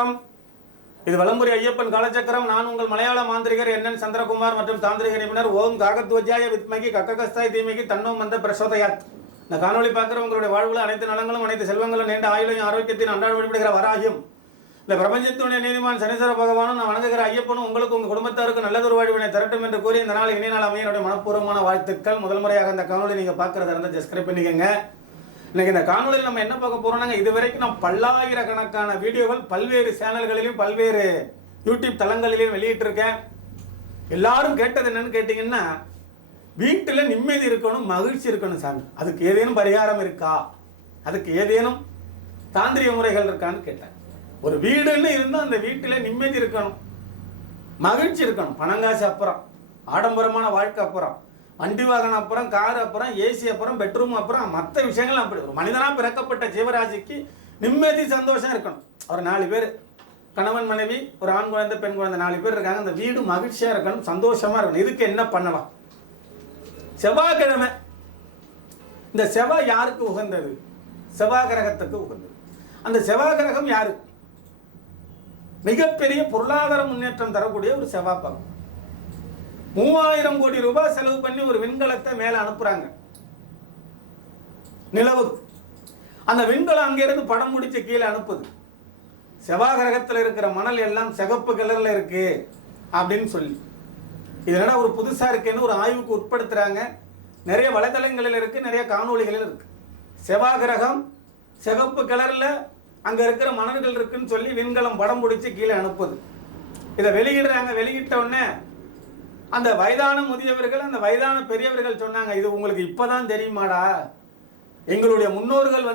வணக்கம். இது வலம்புரி ஐயப்பன் காலச்சக்கரம். நான் உங்கள் மலையாள மாந்திரிகர் NN சந்திரகுமார் மற்றும் தாந்திரிக நிபுணர் ஓம் காகத்வஜாய வித்மகி கக்ககஸ்தாய் தீமகி தன்னோ மந்த பிரசோதயாத். இந்த காணொலி பார்க்குற உங்களுடைய வாழ்வில் அனைத்து நலங்களும் அனைத்து செல்வங்களும் நீண்ட ஆயுளையும் ஆரோக்கியத்தின் அன்றாட வழிபடுகிற வராகியும் இந்த பிரபஞ்சத்துடைய நீதிமான் சனீஸ்வர பகவானும் நான் வணங்குகிற ஐயப்பனும் உங்களுக்கு உங்கள் குடும்பத்தாருக்கு நல்லதொரு வாழ்வினை தரட்டும் என்று கூறி இந்த நாள் இனிய நாள் அமையனுடைய மனப்பூர்வமான வாழ்த்துக்கள். முதல் முறையாக இந்த காணொலி நீங்கள் பார்க்குறதா இருந்தால் சப்ஸ்கிரைப் பண்ணிக்கோங்க. இன்னைக்கு இந்த காணொலியில் நம்ம என்ன பார்க்க போறோம்னா, இதுவரைக்கும் நம்ம பல்லாயிரக்கணக்கான வீடியோகள் பல்வேறு சேனல்களிலும் பல்வேறு யூடியூப் தளங்களிலும் வெளியிட்டிருக்கேன். எல்லாரும் கேட்டது என்னன்னு கேட்டீங்கன்னா, வீட்டில் நிம்மதி இருக்கணும், மகிழ்ச்சி இருக்கணும் சாமி, அதுக்கு ஏதேனும் பரிகாரம் இருக்கா, அதுக்கு ஏதேனும் தாந்திரிக முறைகள் இருக்கான்னு கேட்டேன். ஒரு வீடுன்னு இருந்தால் அந்த வீட்டில் நிம்மதி இருக்கணும், மகிழ்ச்சி இருக்கணும். பணங்காசு அப்புறம், ஆடம்பரமான வாழ்க்கை அப்புறம், வண்டி வாகனம் அப்புறம், கார் அப்புறம், ஏசி அப்புறம், பெட்ரூம் அப்புறம், மற்ற விஷயங்கள் அப்படி. ஒரு மனிதனாக பிறக்கப்பட்ட ஜீவராசிக்கு நிம்மதி சந்தோஷம் இருக்கணும். ஒரு 4 பேர், கணவன் மனைவி, ஒரு ஆண் குழந்தை பெண் குழந்தை 4 பேர் இருக்காங்க. அந்த வீடு மகிழ்ச்சியாக இருக்கணும், சந்தோஷமாக இருக்கணும். இதுக்கு என்ன பண்ணலாம்? செவ்வாய்க்கிழமை. இந்த செவ்வாய் யாருக்கு உகந்தது? செவ்வாய் கிரகத்துக்கு உகந்தது. அந்த செவ்வாய் கிரகம் யாரு? மிகப்பெரிய பொருளாதார முன்னேற்றம் தரக்கூடிய ஒரு செவ்வாய் பகம். 3000 கோடி ரூபாய் செலவு பண்ணி ஒரு விண்கலத்தை மேல அனுப்புறாங்க நிலவுக்கு. அந்த விண்கலம் அங்கிருந்து படம் முடிச்சு கீழே அனுப்புது. செவ்வாய் கிரகத்தில் இருக்கிற மணல் எல்லாம் சிகப்பு கலர்ல இருக்கு அப்படின்னு சொல்லி, இதனால ஒரு புதுசா இருக்குன்னு ஒரு ஆய்வுக்கு உட்படுத்துறாங்க. நிறைய வலைதளங்களில் இருக்கு, நிறைய காணொளிகளில் இருக்கு. செவ்வாய் கிரகம் சிகப்பு கலர்ல அங்க இருக்கிற மணல்கள் இருக்குன்னு சொல்லி விண்கலம் படம் முடிச்சு கீழே அனுப்புது. இதை வெளியிடுறாங்க. வெளியிட்ட உடனே அந்த வயதான முதியவர்கள், அந்த வயதான பெரியவர்கள் சொன்னாங்க, இது உங்களுக்கு இப்பதான் தெரியுமாடா, எங்களுடைய முன்னோர்கள்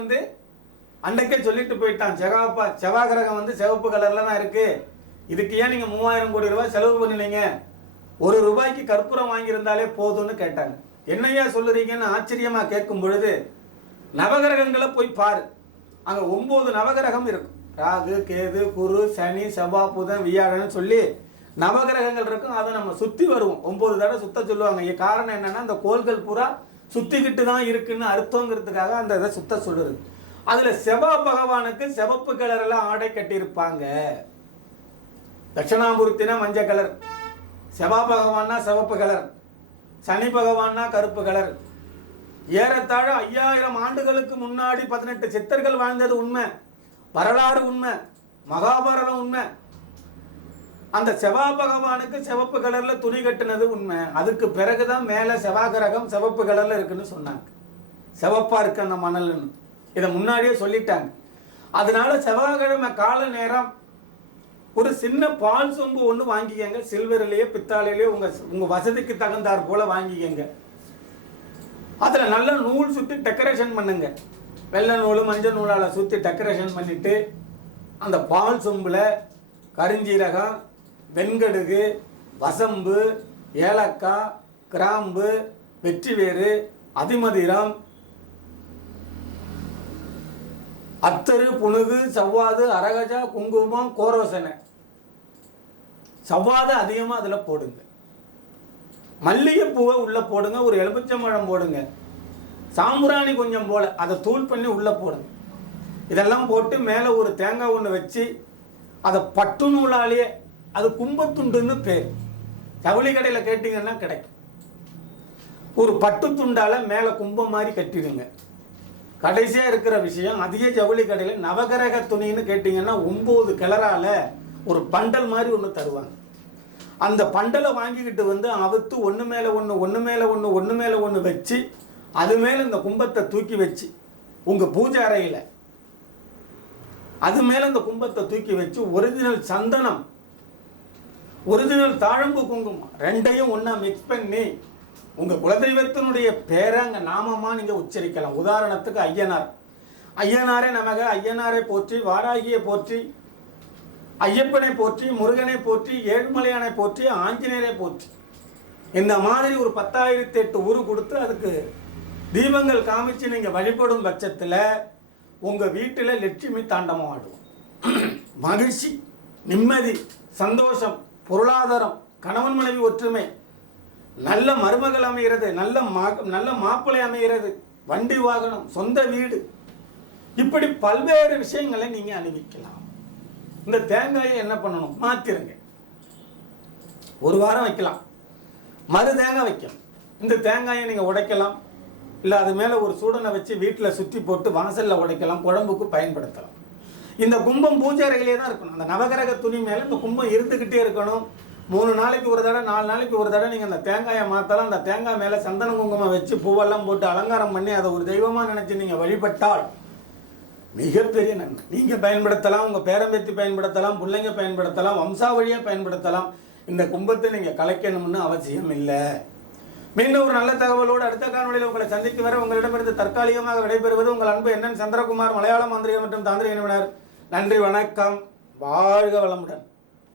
அன்றைக்கே சொல்லிட்டு போயிட்டான், செவ்வாய் கிரகம் சிவப்பு கலர்ல தான் இருக்கு, இதுக்கு ஏன் நீங்க 3000 கோடி ரூபாய் செலவு பண்ணினீங்க, ₹1 கற்பூரம் வாங்கியிருந்தாலே போதும்னு கேட்டாங்க. என்னையா சொல்லுறீங்கன்னு ஆச்சரியமா கேட்கும் பொழுது, நவகிரகங்களை போய் பாரு, அங்க 9 நவகிரகம் இருக்கும். ராகு, கேது, குரு, சனி, செவ்வாய், புதன், வியாழன் சொல்லி நவகிரகங்கள் இருக்கும். அதை நம்ம சுத்தி வருவோம். 9 தடவை சுத்த சொல்லுவாங்க. காரணம் என்னன்னா, அந்த கோள்கள் பூரா சுத்திக்கிட்டு தான் இருக்குன்னு அர்த்தங்கிறதுக்காக அந்த இதை சுத்த சொல்லுறது. அதுல செவ்வாய் பகவானுக்கு சிவப்பு கலர்ல ஆடை கட்டியிருப்பாங்க. தட்சிணாமூர்த்தினா மஞ்சள் கலர், செவ்வாய் பகவான்னா சிவப்பு கலர், சனி பகவான்னா கருப்பு கலர். ஏறத்தாழ 5000 ஆண்டுகளுக்கு முன்னாடி 18 சித்தர்கள் வாழ்ந்தது உண்மை, வரலாறு உண்மை, மகாபாரதம் உண்மை. அந்த செவ்வாய் பகவானுக்கு சிவப்பு கலர்ல துணி கட்டினது உண்மை. அதுக்கு பிறகுதான் மேல செவ்வாய் கிரகம் சிவப்பு கலர்ல இருக்குன்னு சொன்னாங்க. சிவப்பா இருக்கு அந்த மணல்னு இதை முன்னாடியே சொல்லிட்டாங்க. அதனால செவ்வாய்க்கிழமை கால நேரம் ஒரு சின்ன பால் சொம்பு ஒன்று வாங்கிக்கங்க. சில்வர்லயோ பித்தாளையிலேயோ உங்க வசதிக்கு தகுந்தாற் போல வாங்கிக்கங்க. அதுல நல்ல நூல் சுத்தி டெக்கரேஷன் பண்ணுங்க. வெள்ளை நூல் மஞ்சள் நூலால சுத்தி டெக்கரேஷன் பண்ணிட்டு, அந்த பால் சொம்புல கருஞ்சீரகம், வெண்கடுகு, வசம்பு, ஏலக்காய், கிராம்பு, வெற்றிவேறு, அதிமதுரம், அத்தரு, புனுகு, சவ்வாது, அரகஜா, குங்குமம், கோரோசனை. சவ்வாது அதிகமாக அதில் போடுங்க. மல்லிகைப்பூவை உள்ள போடுங்க. ஒரு எலுமிச்சம்பழம் போடுங்க. சாம்பிராணி கொஞ்சம் போல அதை தூள் பண்ணி உள்ள போடுங்க. இதெல்லாம் போட்டு மேலே ஒரு தேங்காய் ஒன்று வச்சு, அதை பட்டு நூலாலேயே, அது கும்பத்துண்டுன்னு பேர், ஜவுளி கடையில் கேட்டிங்கன்னா கிடைக்கும். ஒரு பட்டு துண்டால மேலே கும்பம் மாதிரி கட்டிடுங்க. கடைசியாக இருக்கிற விஷயம், அதிக ஜவுளி கடையில் நவகிரக துணின்னு கேட்டிங்கன்னா 9 கிளறால ஒரு பண்டல் மாதிரி ஒன்று தருவாங்க. அந்த பண்டலை வாங்கிக்கிட்டு அவுத்து ஒன்று மேலே ஒன்று, ஒன்று மேலே ஒன்று, ஒன்று மேலே ஒன்று வச்சு, அது மேலே இந்த கும்பத்தை தூக்கி வச்சு உங்கள் பூஜை அறையில் அது மேலே இந்த கும்பத்தை தூக்கி வச்சு, ஒரிஜினல் சந்தனம், ஒரிஜினல் தாழம்பு குங்குமம் ரெண்டையும் ஒன்றா மிக்ஸ் பண்ணி உங்கள் குலதெய்வத்தினுடைய பேரை அங்கே நாமமாக நீங்கள் உச்சரிக்கலாம். உதாரணத்துக்கு ஐயனார், ஐயனாரே நமக, ஐயனாரை போற்றி, வாராகியை போற்றி, ஐயப்பனை போற்றி, முருகனை போற்றி, ஏழுமலையானை போற்றி, ஆஞ்சநேயரை போற்றி. இந்த மாதிரி ஒரு 10,008 ஊரு கொடுத்து அதுக்கு தீபங்கள் காமிச்சு நீங்கள் வழிபடும் பட்சத்தில் உங்கள் வீட்டில் லட்சுமி தாண்டவம் ஆடுவோம். மகிழ்ச்சி, நிம்மதி, சந்தோஷம், பொருளாதாரம், கணவன் மனைவி ஒற்றுமை, நல்ல மருமகள் அமைகிறது, நல்ல மாப்பிள்ளை அமைகிறது, வண்டி வாகனம், சொந்த வீடு, இப்படி பல்வேறு விஷயங்களை நீங்கள் அனுபவிக்கலாம். இந்த தேங்காயை என்ன பண்ணணும், மாற்றிருங்க. ஒரு வாரம் வைக்கலாம், மறு தேங்காய் வைக்கணும். இந்த தேங்காயை நீங்கள் உடைக்கலாம், இல்லை அது மேலே ஒரு சூடனை வச்சு வீட்டில் சுற்றி போட்டு வாசலில் உடைக்கலாம், குழம்புக்கு பயன்படுத்தலாம். இந்த கும்பம் பூஜை அறையிலே தான் இருக்கணும். அந்த நவகிரக துணி மேலே இந்த கும்பம் இருந்துக்கிட்டே இருக்கணும். 3 நாளைக்கு ஒரு தடவை 4 நாளைக்கு ஒரு தடவை நீங்கள் அந்த தேங்காயை மாற்றலாம். அந்த தேங்காய் மேலே சந்தன குங்குமம் வச்சு பூவெல்லாம் போட்டு அலங்காரம் பண்ணி அதை ஒரு தெய்வமாக நினச்சி நீங்கள் வழிபட்டால் மிகப்பெரிய நன்மை. நீங்கள் பயன்படுத்தலாம், உங்கள் பேரம்பேத்தி பயன்படுத்தலாம், பிள்ளைங்க பயன்படுத்தலாம், வம்சாவழியாக பயன்படுத்தலாம். இந்த கும்பத்தை நீங்கள் கலைக்கணும்னு அவசியம் இல்லை. மீண்டும் ஒரு நல்ல தகவலோடு அடுத்த காணொலியில் உங்களை சந்தித்து வர உங்களிடமிருந்து தற்காலிகமாக விடைபெறுவது உங்கள் அன்பு என்என் சந்திரகுமார், மலையாள மாந்திரிகர் மற்றும் தாந்திரிக நிபுணர். நன்றி, வணக்கம், வாழ்க வளமுடன்.